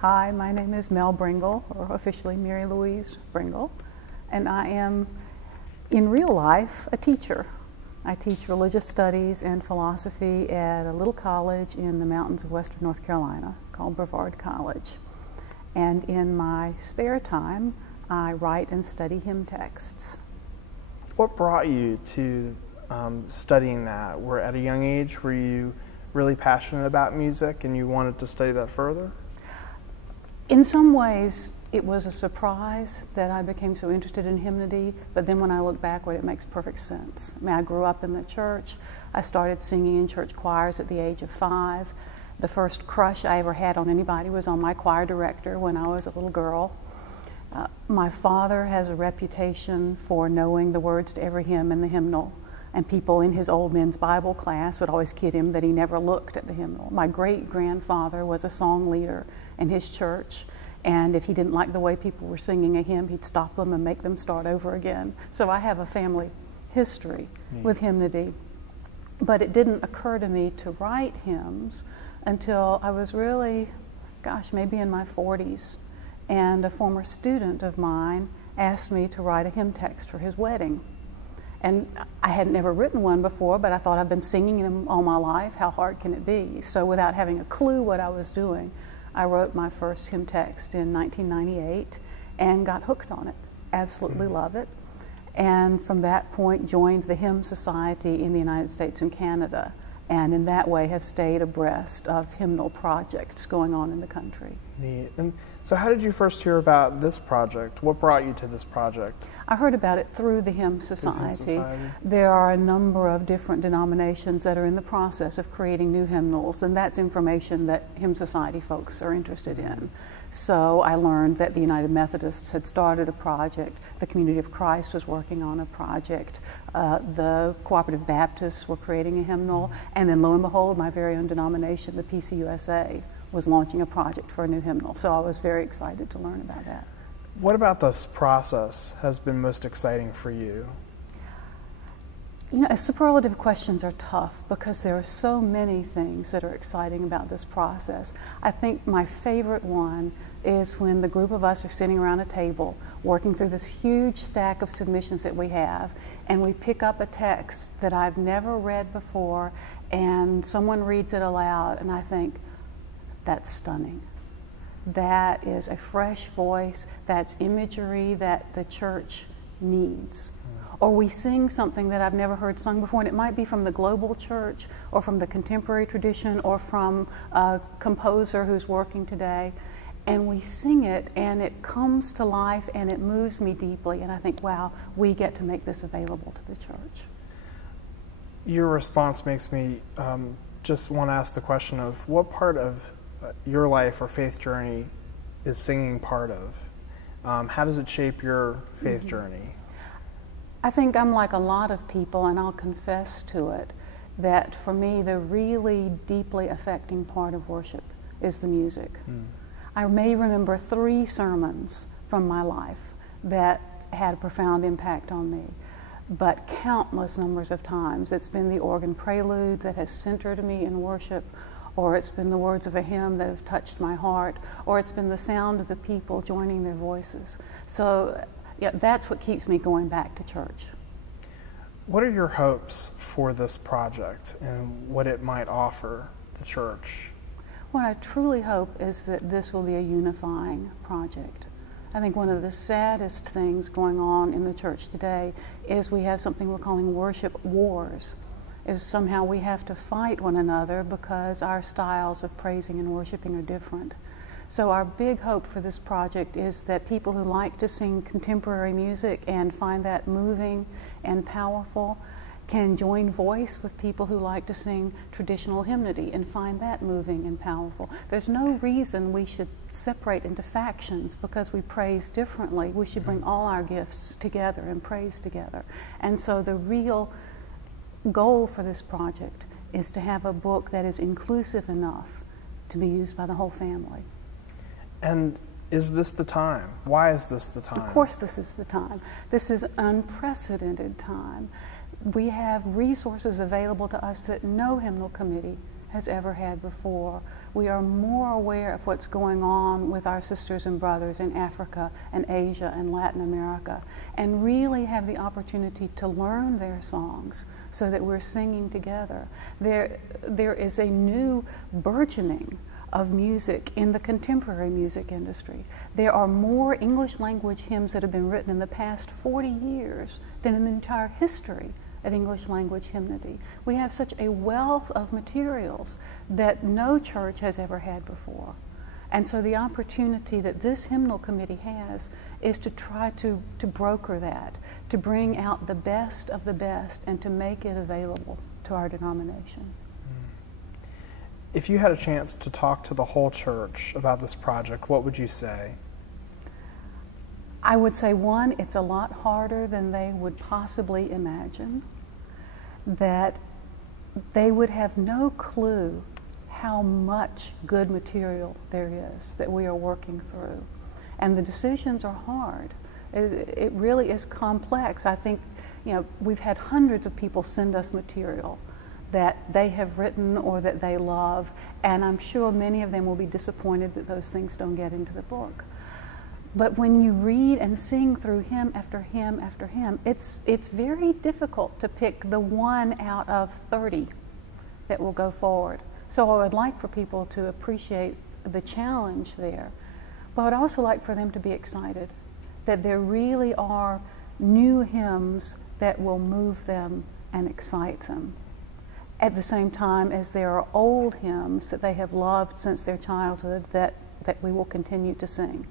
Hi, my name is Mel Bringle, or officially Mary Louise Bringle, and I am, in real life, a teacher. I teach religious studies and philosophy at a little college in the mountains of western North Carolina called Brevard College. And in my spare time, I write and study hymn texts. What brought you to studying that? At a young age, were you really passionate about music and you wanted to study that further? In some ways, it was a surprise that I became so interested in hymnody, but then when I look backward, it makes perfect sense. I mean, I grew up in the church. I started singing in church choirs at the age of 5. The first crush I ever had on anybody was on my choir director when I was a little girl. My father has a reputation for knowing the words to every hymn in the hymnal, and people in his old men's Bible class would always kid him that he never looked at the hymnal. My great-grandfather was a song leader in his church, and if he didn't like the way people were singing a hymn, he'd stop them and make them start over again. So I have a family history with hymnody, but it didn't occur to me to write hymns until I was really, maybe in my 40s, and a former student of mine asked me to write a hymn text for his wedding. And I had never written one before, but I thought, I've been singing them all my life, how hard can it be? So without having a clue what I was doing, I wrote my first hymn text in 1998 and got hooked on it. Absolutely love it. And from that point joined the Hymn Society in the United States and Canada, and in that way have stayed abreast of hymnal projects going on in the country. Neat. And so how did you first hear about this project? What brought you to this project? I heard about it through the Hymn Society. There are a number of different denominations that are in the process of creating new hymnals, and that's information that Hymn Society folks are interested in. So I learned that the United Methodists had started a project, the Community of Christ was working on a project, the Cooperative Baptists were creating a hymnal, and then lo and behold, my very own denomination, the PCUSA, was launching a project for a new hymnal. So I was very excited to learn about that. What about this process has been most exciting for you? You know, superlative questions are tough because there are so many things that are exciting about this process. I think my favorite one is when the group of us are sitting around a table working through this huge stack of submissions that we have, and we pick up a text that I've never read before, and someone reads it aloud, and I think, that's stunning. That is a fresh voice, that's imagery that the church needs. Or we sing something that I've never heard sung before, and it might be from the global church or from the contemporary tradition or from a composer who's working today, and we sing it and it comes to life and it moves me deeply, and I think, wow, we get to make this available to the church. Your response makes me just want to ask the question of what part of your life or faith journey is singing part of? How does it shape your faith journey? I think I'm like a lot of people, and I'll confess to it, that for me the really deeply affecting part of worship is the music. I may remember 3 sermons from my life that had a profound impact on me, but countless numbers of times it's been the organ prelude that has centered me in worship, or it's been the words of a hymn that have touched my heart, or it's been the sound of the people joining their voices. So yeah, that's what keeps me going back to church. What are your hopes for this project and what it might offer the church? What I truly hope is that this will be a unifying project. I think one of the saddest things going on in the church today is we have something we're calling worship wars. Is somehow we have to fight one another because our styles of praising and worshiping are different. So our big hope for this project is that people who like to sing contemporary music and find that moving and powerful can join voice with people who like to sing traditional hymnody and find that moving and powerful. There's no reason we should separate into factions because we praise differently. We should bring all our gifts together and praise together. And so the real goal for this project is to have a book that is inclusive enough to be used by the whole family. And is this the time? Why is this the time? Of course this is the time. This is unprecedented time. We have resources available to us that no hymnal committee has ever had before. we are more aware of what's going on with our sisters and brothers in Africa and Asia and Latin America, and really have the opportunity to learn their songs so that we're singing together. There is a new burgeoning of music in the contemporary music industry. There are more English language hymns that have been written in the past 40 years than in the entire history of English language hymnody. We have such a wealth of materials that no church has ever had before. And so the opportunity that this hymnal committee has is to try to broker that, to bring out the best of the best and to make it available to our denomination. If you had a chance to talk to the whole church about this project, what would you say? I would say, one, it's a lot harder than they would possibly imagine, that they would have no clue how much good material there is that we are working through. And the decisions are hard. It really is complex. I think, we've had hundreds of people send us material that they have written or that they love, and I'm sure many of them will be disappointed that those things don't get into the book. But when you read and sing through hymn after hymn after hymn, it's very difficult to pick the one out of 30 that will go forward. So I would like for people to appreciate the challenge there, but I'd also like for them to be excited that there really are new hymns that will move them and excite them, at the same time as there are old hymns that they have loved since their childhood that we will continue to sing.